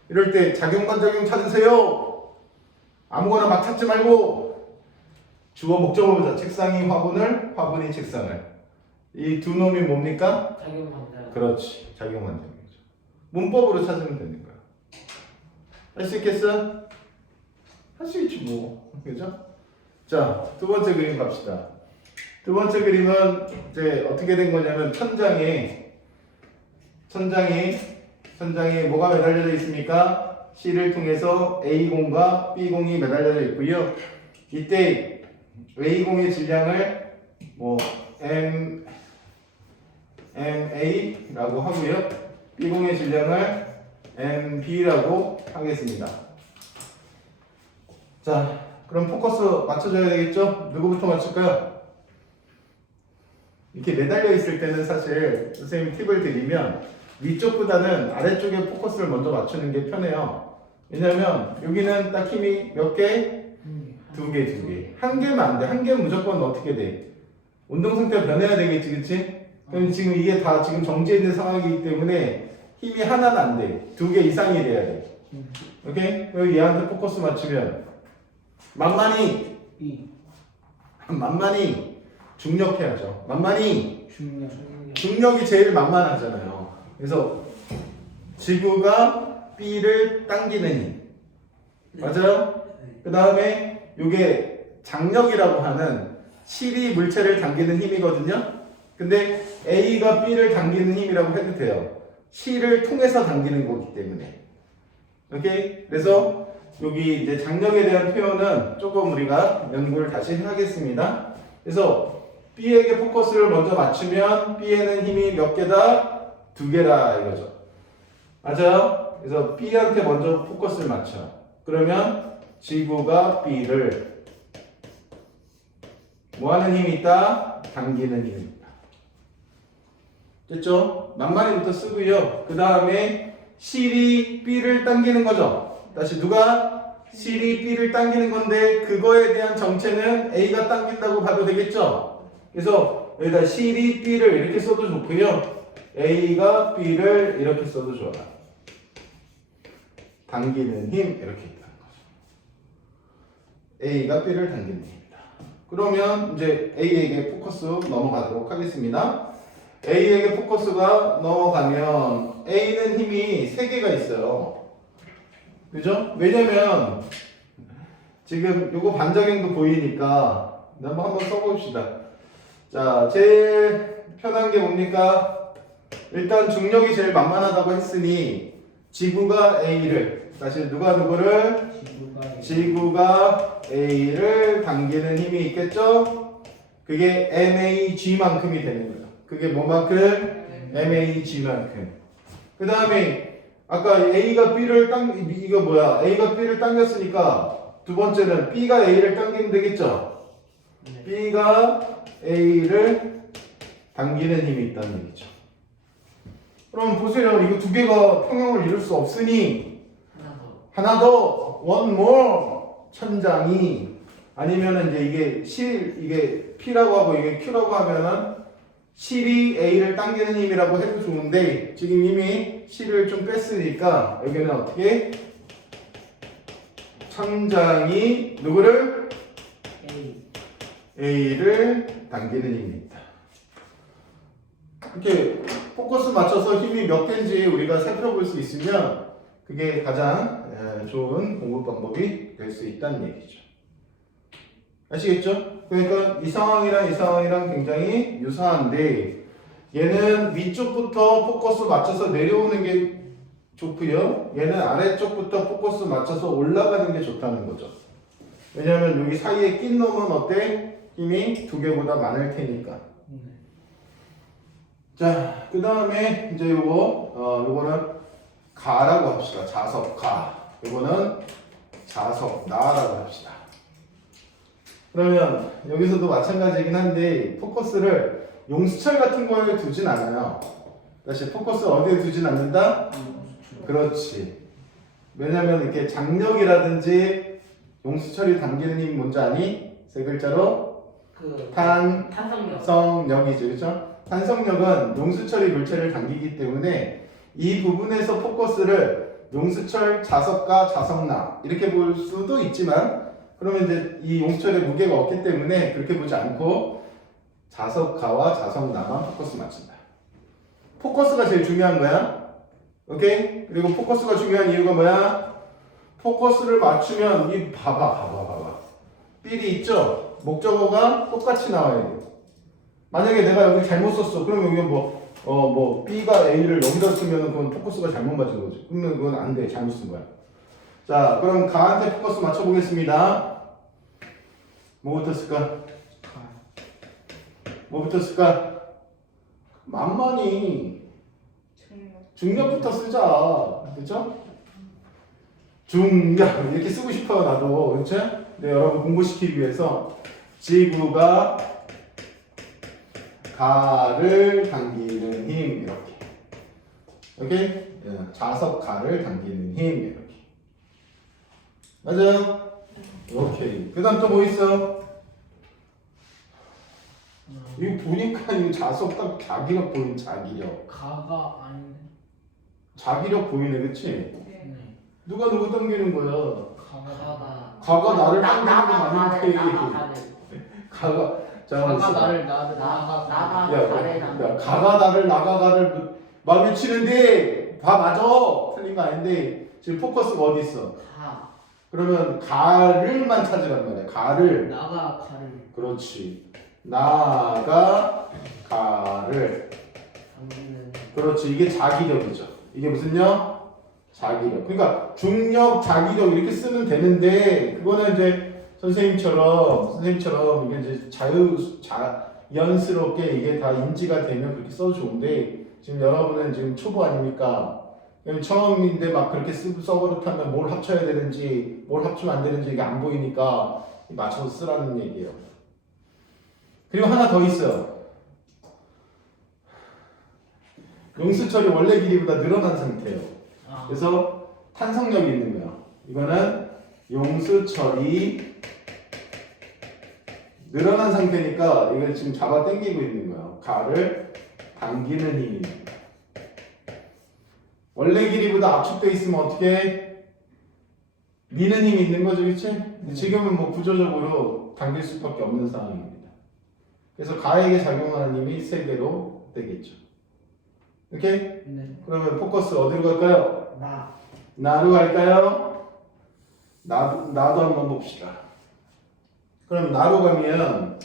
이럴 때 작용 반작용 찾으세요. 아무거나 막 찾지 말고 주어 목적어 보자. 책상이 화분을, 화분이 책상을. 이 두 놈이 뭡니까? 작용 반작. 그렇지. 작용 반작용이죠. 문법으로 찾으면 되는 거야. 할 수 있겠어? 할 수 있지 뭐. 그죠? 자, 두 번째 그림 갑시다. 두 번째 그림은 이제 어떻게 된 거냐면 천장에 뭐가 매달려져 있습니까? C를 통해서 A공과 B공이 매달려져 있고요. 이때 A공의 질량을 뭐 MA라고 하고요. B공의 질량을 MB라고 하겠습니다. 자, 그럼 포커스 맞춰줘야 되겠죠? 누구부터 맞출까요? 이렇게 매달려 있을 때는 사실 선생님이 팁을 드리면 위쪽보다는 아래쪽에 포커스를 먼저 맞추는 게 편해요. 왜냐면 여기는 딱 힘이 몇 개? 두 개. 한 개면 안 돼. 한 개는 무조건 어떻게 돼? 운동 상태가 변해야 되겠지, 그치? 그럼 지금 이게 다 지금 정지해 있는 상황이기 때문에 힘이 하나는 안 돼. 두 개 이상이 돼야 돼. 오케이? 그리고 얘한테 포커스 맞추면 만만히 중력해야죠. 만만히 중력이 제일 만만하잖아요. 그래서 지구가 B를 당기는 힘. 맞아요? 그 다음에 이게 장력이라고 하는 실이 물체를 당기는 힘이거든요. 근데 A가 B를 당기는 힘이라고 해도 돼요. 실을 통해서 당기는 거기 때문에. 오케이? 그래서 여기 이제 장력에 대한 표현은 조금 우리가 연구를 다시 하겠습니다. 그래서 B에게 포커스를 먼저 맞추면 B에는 힘이 몇 개다? 두 개다 이거죠. 맞아요? 그래서 B한테 먼저 포커스를 맞춰. 그러면 지구가 B를 뭐 하는 힘이 있다? 당기는 힘이 있다. 됐죠? 만만히부터 쓰고요. 그 다음에 실이 B를 당기는 거죠. 다시 누가 C이 B를 당기는 건데 그거에 대한 정체는 A가 당긴다고 봐도 되겠죠? 그래서 여기다 C이 B를 이렇게 써도 좋고요. A가 B를 이렇게 써도 좋아. 당기는 힘 이렇게 있다는 거죠. A가 B를 당기는 힘이다. 그러면 이제 A에게 포커스 넘어가도록 하겠습니다. A에게 포커스가 넘어가면 A는 힘이 3개가 있어요. 그죠? 왜냐면 지금 요거 반작용도 보이니까 한번 써봅시다. 자, 제일 편한 게 뭡니까? 일단 중력이 제일 만만하다고 했으니 지구가 A를 다시 누가 누구를? 지구가 A를 당기는 힘이 있겠죠? 그게 MAG만큼이 되는 거예요. 그게 뭐만큼? MAG만큼. 그 다음에 아까 A가 B를 A가 B를 당겼으니까 두 번째는 B가 A를 당기면 되겠죠? 네. B가 A를 당기는 힘이 있다는 얘기죠. 그럼 보세요. 이거 두 개가 평형을 이룰 수 없으니 하나 더 one more 천장이 아니면은 이제 이게 P라고 하고 이게 Q라고 하면은 실이 A를 당기는 힘이라고 해도 좋은데 지금 이미 실을 좀 뺐으니까 여기는 어떻게 천장이 누구를? A를 당기는 힘이 있다. 이렇게 포커스 맞춰서 힘이 몇 개인지 우리가 살펴볼 수 있으면 그게 가장 좋은 공부 방법이 될 수 있다는 얘기죠. 아시겠죠? 그러니까 이 상황이랑 굉장히 유사한데 얘는 위쪽부터 포커스 맞춰서 내려오는 게 좋고요. 얘는 아래쪽부터 포커스 맞춰서 올라가는 게 좋다는 거죠. 왜냐하면 여기 사이에 낀 놈은 어때? 힘이 두 개보다 많을 테니까. 자, 그 다음에 이제 요거는 가라고 합시다. 자석가. 요거는 자석나라고 합시다. 그러면 여기서도 마찬가지이긴 한데 포커스를 용수철 같은 거에 두진 않아요. 다시 포커스 어디에 두진 않는다? 그렇지. 왜냐면 이렇게 장력이라든지 용수철이 당기는 힘이 뭔지 아니? 세 글자로 탄성력이죠. 그렇죠? 탄성력은 용수철이 물체를 당기기 때문에 이 부분에서 포커스를 용수철, 자석가, 자석나 이렇게 볼 수도 있지만 그러면 이제 이 용수철에 무게가 없기 때문에 그렇게 보지 않고 자석가와 자석나만 포커스 맞춘다. 포커스가 제일 중요한 거야. 오케이? 그리고 포커스가 중요한 이유가 뭐야? 포커스를 맞추면 이 봐봐. 삘이 있죠? 목적어가 똑같이 나와야 돼요. 만약에 내가 여기 잘못 썼어. 그러면 여기 B가 A를 여기다 쓰면 그건 포커스가 잘못 맞은 거지. 그러면 그건 안 돼. 잘못 쓴 거야. 자, 그럼 가한테 포커스 맞춰보겠습니다. 뭐부터 쓸까? 만만히 중력부터 쓰자. 그쵸? 중력 이렇게 쓰고 싶어요. 나도. 그쵸? 네, 여러분 공부시키기 위해서 지구가 가를 당기는 힘 이렇게. 오케이? 자석가를 당기는 힘 이렇게. 맞아요? 오케이. 그 다음 또 뭐 있어? 이거 보니까 이 자석 딱 자기력 보이는 자기력. 가가 아닌데. 자기력 보이네, 그치? 네. 누가 누구 당기는 거야? 가가 나를 당기는 거 아닌데. 가가 가가 나를 나가가를 막 외치는데 다 맞아. 틀린 거 아닌데 지금 포커스가 어디 있어? 그러면 가를만 찾으란 말이야. 가를. 그렇지. 나가 가를. 그렇지. 이게 자기력이죠. 이게 무슨요? 자기력. 그러니까 중력, 자기력 이렇게 쓰면 되는데 그거는 이제 선생님처럼 이게 이제 자연스럽게 이게 다 인지가 되면 그렇게 써도 좋은데 지금 여러분은 지금 초보 아닙니까? 처음인데 막 그렇게 써버릇하면 뭘 합쳐야 되는지 뭘 합치면 안 되는지 이게 안 보이니까 맞춰서 쓰라는 얘기예요. 그리고 하나 더 있어요. 용수철이 원래 길이보다 늘어난 상태예요. 그래서 탄성력이 있는 거야. 이거는 용수철이 늘어난 상태니까 이걸 지금 잡아 당기고 있는 거예요. 가를 당기는 힘입니다. 원래 길이보다 압축돼 있으면 어떻게 해? 미는 힘이 있는 거죠, 그치? 근데 지금은 뭐 구조적으로 당길 수밖에 없는 상황입니다. 그래서 가에게 작용하는 힘이 3개로 되겠죠. 오케이? 네. 그러면 포커스 어디로 갈까요? 나. 나로 갈까요? 나도 한번 봅시다. 그럼 나로 가면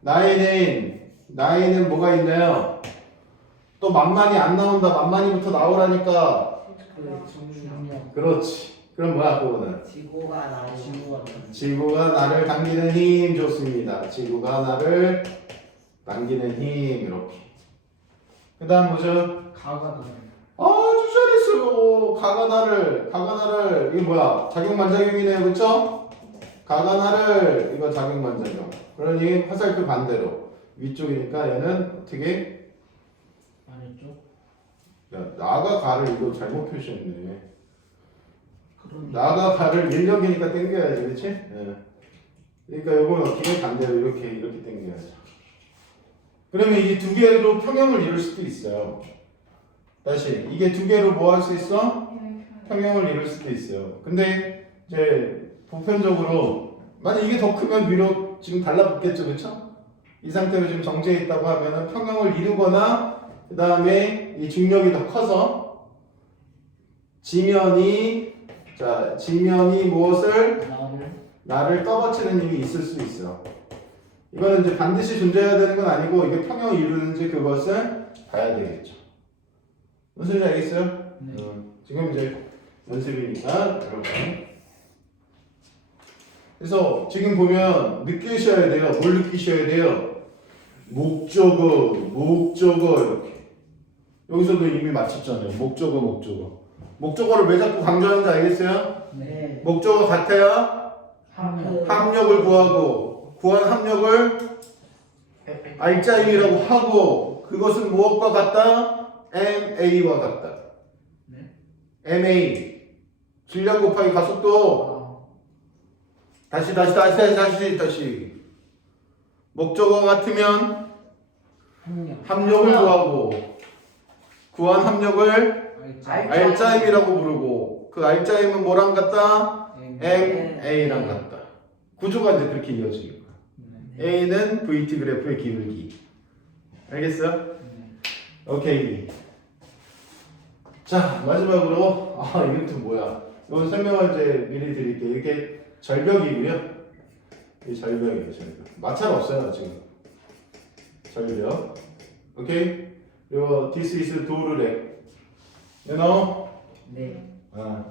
나에는 뭐가 있나요? 또 만만히 안 나온다. 만만히부터 나오라니까. 그 중력. 그렇지. 그럼 뭐야 그거는? 지구가 나를 지구가 나를 당기는 힘. 좋습니다. 지구가 나를 당기는 힘. 이렇게. 그 다음 뭐죠? 가가 나를. 아주 잘했어요. 가가 나를 이게 뭐야? 작용반작용이네요, 그렇죠? 가가 나를 이거 작용반작용. 그러니 화살표 반대로 위쪽이니까 얘는 어떻게? 아래쪽. 야, 나가 가를 이거 잘못 표시했네. 그러니. 나가 가를 인력이니까 당겨야지, 그렇지? 예. 그러니까 요거 기계 반대로 이렇게 당겨야죠. 그러면 이 두 개로 평형을 이룰 수도 있어요. 다시 이게 두 개로 뭐 할 수 있어? 평형을 이룰 수도 있어요. 근데 이제 보편적으로 만약 이게 더 크면 위로 지금 달라붙겠죠, 그렇죠? 이 상태로 지금 정지해 있다고 하면은 평형을 이루거나 그 다음에 이 중력이 더 커서 지면이 무엇을 나를 떠받치는 힘이 있을 수 있어. 이거는 이제 반드시 존재해야 되는 건 아니고 이게 평형을 이루는지 그것을 봐야 되겠죠. 무슨 소리인지 알겠어요? 네. 지금 이제 연습이니까 이렇게. 그래서 지금 보면 느끼셔야 돼요. 뭘 느끼셔야 돼요? 목적어 이렇게. 여기서도 이미 맞췄잖아요. 목적어. 목적어를 왜 자꾸 강조하는지 알겠어요? 네. 목적어 같아야 합력을 구한 합력을 알짜임이라고 하고 그것은 무엇과 같다? MA와 같다. 네. MA 질량 곱하기 가속도. 다시 목적어 같으면 합력을 구한 합력을 알짜임이라고 부르고 그 알짜임은 뭐랑 같다? MA랑 같다. 구조가 이제 그렇게 이어지는 거야. A는 VT 그래프의 기울기. 알겠어요? 오케이. 자, 마지막으로 이건 또 뭐야? 이건 설명을 이제 미리 드릴게요. 이렇게 절벽이고요. 이 절벽이에요, 절벽. 마찰 없어요, 지금. 절벽. 오케이? 그리고 this is 도르래. You know? 네.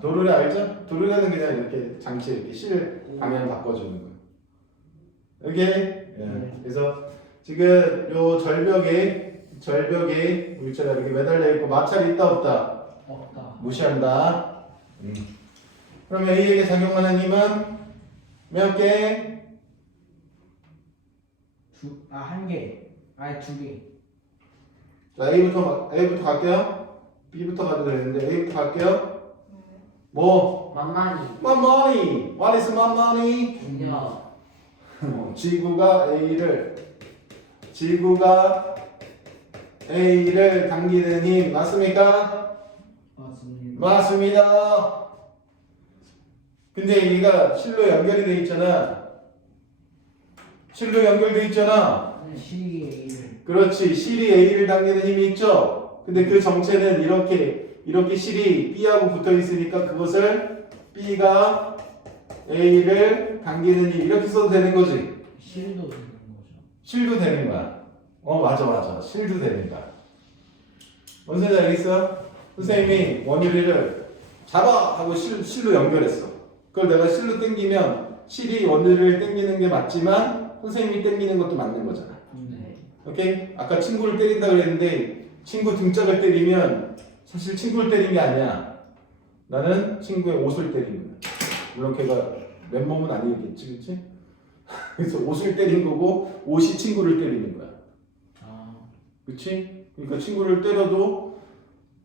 도르래 알죠? 도르래는 그냥 이렇게 장치 이렇게 실 방향 바꿔주는 거예요. 오케이? 예. 그래서 지금 요 절벽에 물체가 이렇게 매달려 있고 마찰이 있다 없다? 없다. 무시한다. 그러면 A에게 작용하는 힘은 몇 개? 한 개. 아니, 2개. 자, A부터 갈게요. B부터 가도 되는데 A부터 갈게요. 뭐? 만만히. 만만히. What is 만만히? 중력. 지구가 A를 당기는 힘 맞습니까? 맞습니다. 맞습니다. 근데 얘가 실로 연결이 돼 있잖아. 실로 연결돼 있잖아. 실이 A를. 그렇지. 실이 A를 당기는 힘이 있죠. 근데 그 정체는 이렇게 실이 B하고 붙어 있으니까 그것을 B가 A를 당기는 힘 이렇게 써도 되는 거지. 실도 되는 거죠. 실도 되는 거야. 맞아. 실도 되는 거야. 뭔 소리인지 알겠어? 선생님이 원유리를 잡아! 하고 실로 연결했어. 그걸 내가 실로 당기면 실이 원유리를 당기는 게 맞지만 선생님이 당기는 것도 맞는 거잖아. 네. 오케이? 아까 친구를 때린다 그랬는데 친구 등짝을 때리면 사실 친구를 때린 게 아니야. 나는 친구의 옷을 때린 거야. 물론 걔가 맨몸은 아니겠지, 그치? 그래서 옷을 때린 거고 옷이 친구를 때리는 거야. 그치? 그러니까 친구를 때려도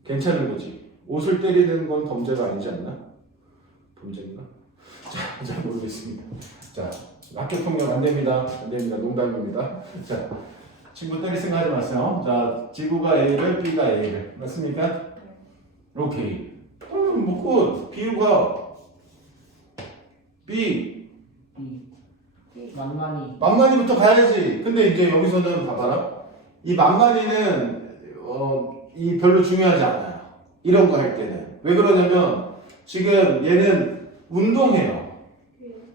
괜찮은 거지. 옷을 때리는 건 범죄가 아니지 않나? 금전이나? 자, 잘 모르겠습니다. 자, 학교 폭력 안 됩니다. 안 됩니다. 농담입니다. 자, 친구들이 생각하지 마세요. 자, 지구가 A를, B가 A를. 맞습니까? 오케이. 그럼 뭐, 비유가 B, 만만히. 만만히부터 가야지. 근데 이제 여기서는 봐봐라. 이 만만히는 이 별로 중요하지 않아요. 이런 거 할 때는. 왜 그러냐면 지금 얘는 운동해요.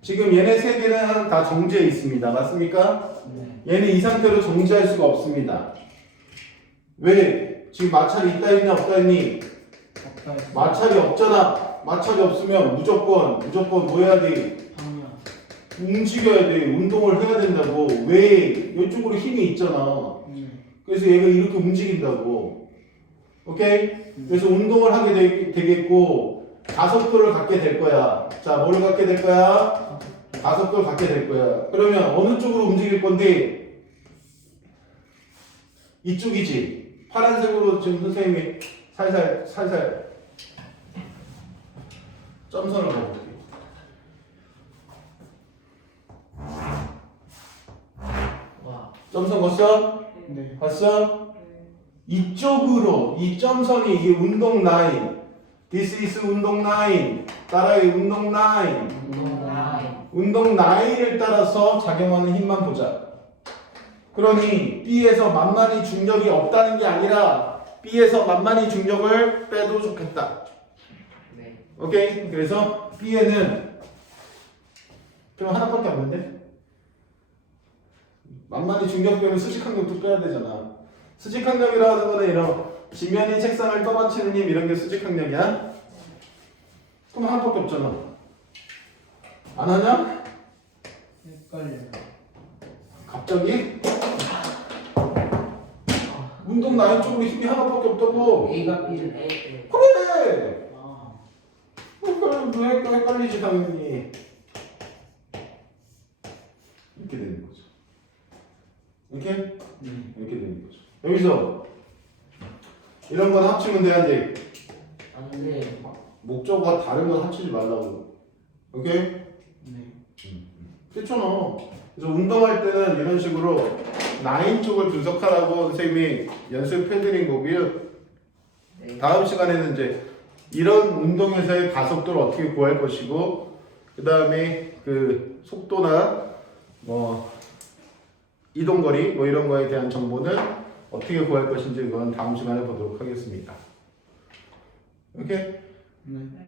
지금 얘네 세 개는 다 정지해 있습니다. 맞습니까? 네. 얘는 이 상태로 정지할 수가 없습니다. 왜? 지금 마찰이 있다 있냐 없다 있니? 없다 했어. 마찰이 없잖아. 마찰이 없으면 무조건 뭐 해야 돼? 방면. 움직여야 돼. 운동을 해야 된다고. 왜? 이쪽으로 힘이 있잖아. 그래서 얘가 이렇게 움직인다고. 오케이? 그래서 운동을 하게 되겠고 가속도를 갖게 될 거야. 자, 뭐를 갖게 될 거야? 가속도를 갖게 될 거야. 그러면 어느 쪽으로 움직일 건데? 이쪽이지. 파란색으로 지금 선생님이 살살 점선을 가볼게. 와. 점선 걷어? 네. 봤어? 이쪽으로 이 점선이 이게 운동 라인. This is 운동 라인. 따라해 운동 라인. 운동 라인을 따라서 작용하는 힘만 보자. 그러니 B에서 만만히 중력이 없다는 게 아니라 B에서 만만히 중력을 빼도 좋겠다. 네. 오케이? 그래서 B에는 그럼 하나밖에 없는데? 만만히 중력 빼면 수직항력도 빼야 되잖아. 수직항력이라 하는 거는 이런 지면이 책상을 떠받치는 힘 이런 게 수직항력이야? 그럼 하나밖에 없잖아. 안 하냐? 헷갈려. 갑자기? 운동 라인 쪽으로 힘이 하나밖에 없다고. A가 B를 A. 그래! 아. 왜 헷갈리지 당연히. 이렇게 되는 거죠. 이렇게? 네. 이렇게 되는 거죠. 여기서 이런 건 합치면 돼, 안 돼? 안 돼. 목적과 다른 건 합치지 말라고. 오케이? 네. 그렇잖아. 그래서 운동할 때는 이런 식으로 라인 쪽을 분석하라고 선생님이 연습해드린 거고요. 네. 다음 시간에는 이제 이런 운동에서의 가속도를 어떻게 구할 것이고, 그 다음에 그 속도나 뭐 이동거리 뭐 이런 거에 대한 정보는 어떻게 구할 것인지 그건 다음 시간에 보도록 하겠습니다. 오케이? 네.